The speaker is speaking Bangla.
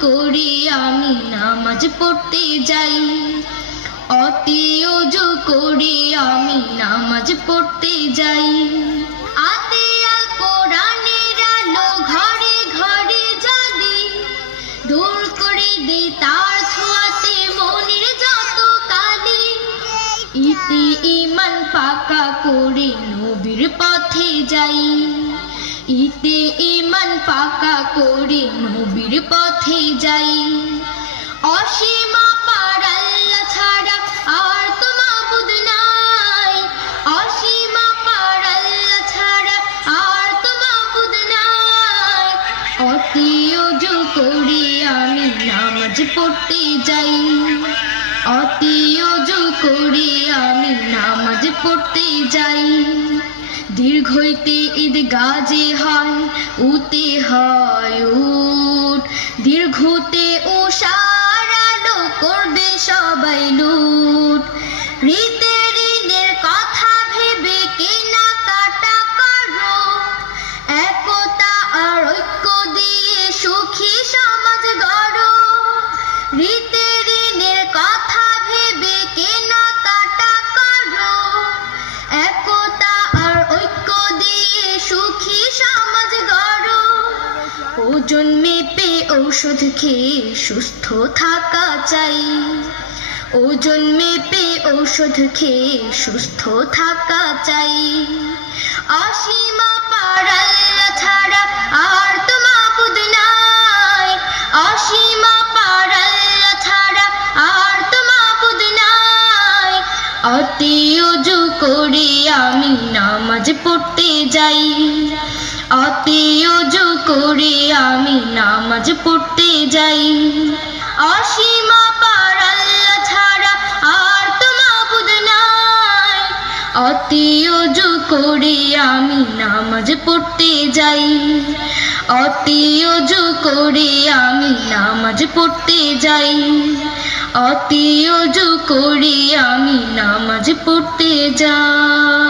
করি আমি নামাজ পড়তে যাই। অতি উজু করি আমি নামাজ পড়তে যাই। ঘরে ঘরে দূর করে তার ছোঁয়াতে মনের যত কালি। ইমান পাকা করে নবীর পথে যাই। ইতে ইমান পাকা করে নবীর পথে যাই। অসীমা পারাল্লা ছাড়া আর তো নাই। অসীমা পারাল্লা ছাড়া আর তো মাবুদ নাই। অতি উজু করি আমি নামাজ পড়তে যাই। অতি উজু করি আমি নামাজ পড়তে যাই। দীর্ঘইতে ঈদ গাজে হয় উতে হয় উঠ দীর্ঘতে ও সারালো করবে সবাই লুট। রীতে ওজন মেপে ঔষধ খেয়ে সুস্থ থাকা চাই। ওজন মেপে ঔষধ খেয়ে সুস্থ থাকা চাই। অসীমা পারাল্লা ছাড়া অতি উজু করি আমি নামাজ পড়তে যাই। অতি উজু করি আমি নামাজ পড়তে যাই। অসীমা পারাল্লা ছাড়া আর তো মাবুদ নাই। অতি উজু করি আমি নামাজ পড়তে যাই। অতি উজু করি আমি নামাজ পড়তে যাই। অতি অজু করি আমি নামাজ পড়তে যাই।